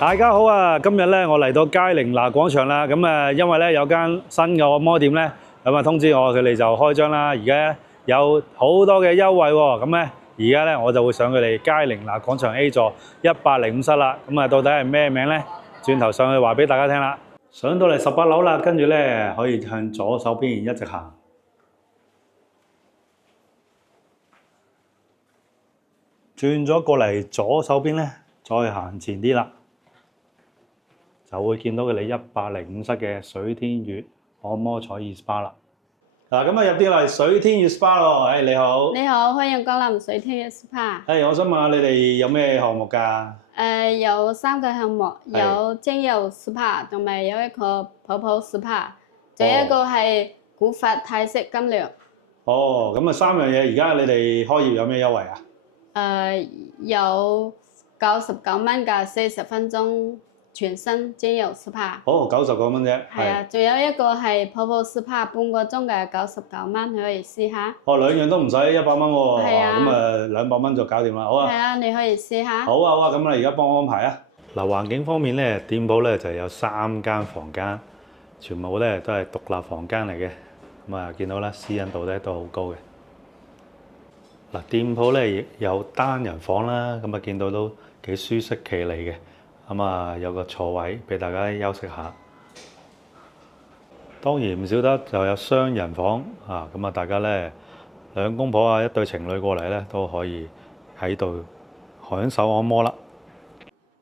大家好啊！今日咧我嚟到佳寧拿廣場啦，因為咧有間新嘅按摩店咧，通知我佢哋就開張啦，而家有好多嘅優惠喎，而家咧我就會上佢哋佳寧拿廣場 A 座105室啦，到底係咩名咧？轉頭上去話俾大家聽啦。上到嚟18樓啦，跟住咧可以向左手邊一直行，轉咗過嚟左手邊咧，再行前啲啦。就會見到佢哋105室嘅水天悅按摩彩意 SPA 啦。嗱，咁入啲嚟水天悅 SPA 咯。你好。你好，歡迎光臨水天悅 SPA。我想問下你哋有咩項目㗎？有3個項目，有精油 SPA，同埋有一個泡泡 SPA，仲有一個係古法泰式金療。哦，咁3樣嘢，而家你哋開業有咩優惠啊？有99蚊㗎，40分鐘。全身精油 SPA， 99蚊啫。係啊，仲有一個係泡泡 SPA， 半個鐘嘅99蚊，可以試下。兩樣都唔使100蚊喎。係啊。咁200蚊就搞掂啦。好啊。係啊，你可以試下。好啊，咁你而家幫我安排啊。嗱，環境方面咧，店鋪咧就有3間房間，全部咧都係獨立房間嚟嘅。見到啦，私隱度咧都好高嘅。嗱，店鋪咧亦有單人房啦，見到都幾舒適企理嘅。有個坐位俾大家休息下，當然唔少得就有雙人房大家咧2公婆啊，1對情侶過嚟咧都可以喺度享受按摩啦。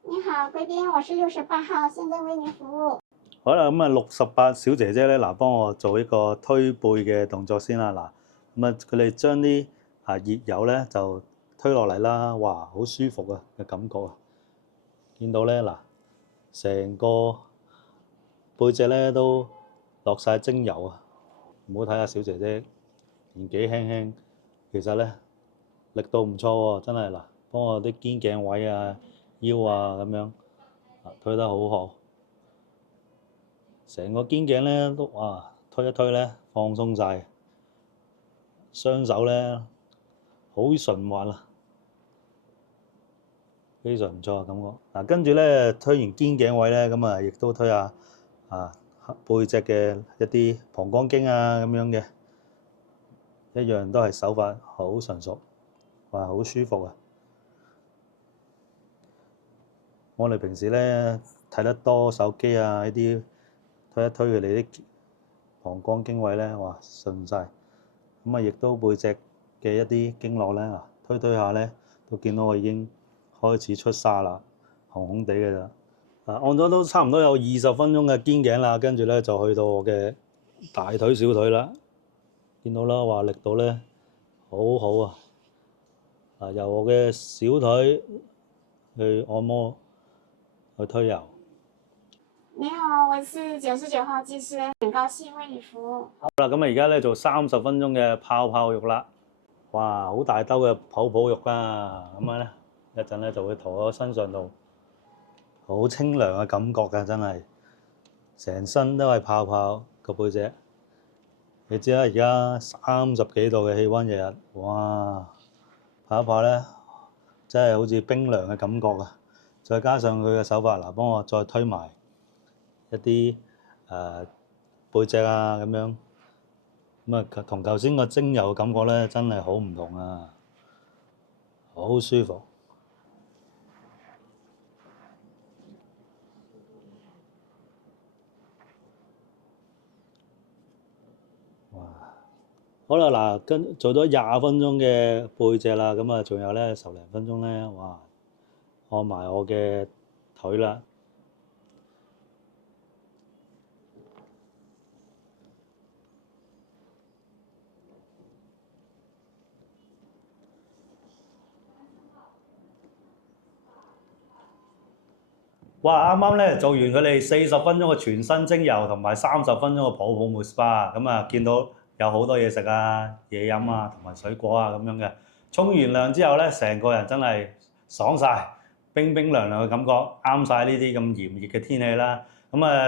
你好，貴賓，我是68號，現在為您服務。好啦，68小姐姐咧，幫我做一個推背嘅動作先啦。佢哋將啲熱油咧就推落嚟啦，哇，好舒服啊嘅感覺啊！見到咧成個背脊咧都落晒精油啊！唔好睇下小姐姐年紀輕輕，其實咧力度唔錯喎，真係幫我啲肩頸位啊、腰啊咁樣推得好好，成個肩頸咧都推一推咧放鬆晒，雙手咧好順滑啊！非常唔錯嘅感覺。跟住咧推完肩頸位咧，亦都推下背脊嘅一啲膀胱經啊咁樣嘅，一樣都係手法好純熟，好舒服啊！我哋平時咧睇得多手機啊，呢啲推一推佢哋啲膀胱經位咧，順晒。亦都背脊嘅一啲經絡咧，推下咧都見到我已經開始出痧啦，紅紅地嘅咋。按咗都差唔多有20分鐘嘅肩頸啦，跟住咧就去到我嘅大腿小腿啦。見到啦，力度咧好好啊！由我嘅小腿去按摩去推油。你好，我是99號技師，很高興為你服務。好啦，而家咧做30分鐘嘅泡泡浴啦。哇，好大兜嘅泡泡浴啊！咧一陣咧就會塗喺身上度，好清涼嘅感覺㗎，真係成身都係泡泡個背脊。你知啦，而家30幾度嘅氣温日日，哇！泡一泡咧，真係好似冰涼嘅感覺啊！再加上佢嘅手法，幫我再推埋一啲背脊啊咁樣，同頭先個精油嘅感覺咧，真係好唔同啊，好舒服。好啦，做咗20分鐘嘅背脊啦，仲有咧10零分鐘咧，按埋我嘅腿啦。啱啱咧做完佢哋40分鐘嘅全身精油同埋30分鐘嘅泡沫 SPA，見到有好多嘢食啊、嘢飲啊同埋水果啊咁樣嘅。沖完涼之後咧，成個人真係爽晒，冰冰涼涼嘅感覺，啱晒呢啲咁炎熱嘅天氣啦。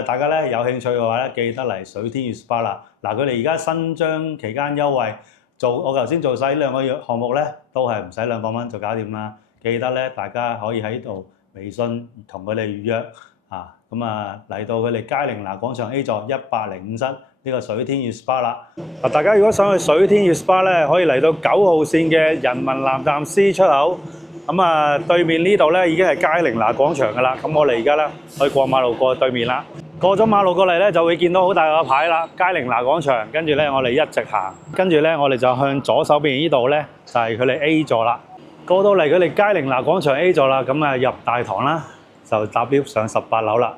大家咧有興趣嘅話咧，記得嚟水天悅 SPA 啦。佢哋而家新張期間優惠，我頭先做晒呢2個項目咧，都係唔使200蚊就搞掂啦。記得咧，大家可以喺度微信同佢哋預約啊。咁啊嚟到佢哋佳寧拿廣場 A 座105室呢個水天悅 SPA 啦。嗱，大家如果想去水天悅 SPA 咧，可以嚟到9號線嘅人民南站 C 出口。咁啊，對面呢度咧已經係佳寧拿廣場噶啦。咁我哋而家咧可以過馬路過去對面啦。過咗馬路過嚟咧，就會見到好大個牌啦，佳寧拿廣場。跟住咧，我哋一直行，跟住咧，我哋就向左手邊呢度咧，就係佢哋 A 座啦。過到嚟佢哋佳寧拿廣場 A 座啦，咁啊入大堂啦，就搭 lift 上18樓啦。